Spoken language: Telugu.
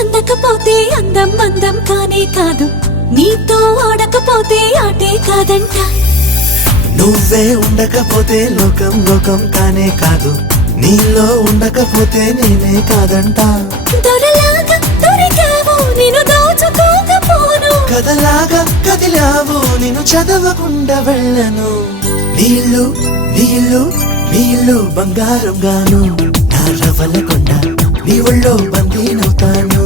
అందకపోతే అందం అందం కానే కాదు, నీతో ఆడకపోతే ఆటే కాదంట. నువ్వే ఉండకపోతే లోకం లోకం కానే కాదు, నీలో ఉండకపోతే నేనే కాదంట. దొరలాగా దొరికావు నిన్ను దోచుకోకపోను, కథలాగా కదిలావు నిన్ను చదవకుండా వెళ్ళను. నీళ్ళు నీళ్ళు నీళ్ళు బంగారం గాను, నా రవల కొండ నీ ఒళ్ళో బందీనవుతాను.